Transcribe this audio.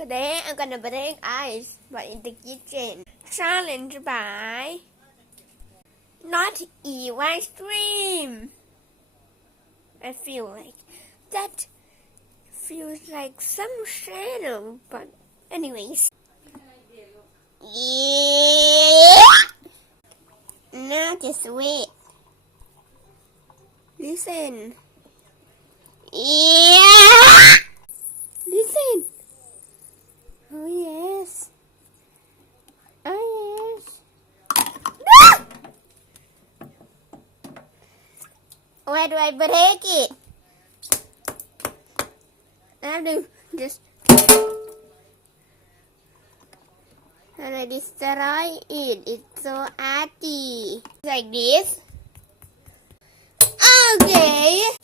Today I'm gonna break ice but in the kitchen. Challenge by not-Eystreem. I feel like that feels like some shadow, but anyways. Yeah. Now just wait. Listen. Yeah. Listen. Oh yes. Oh yes. Ah! Where do I break it? I have to just and I destroy it. It's so arty. Like this. Okay.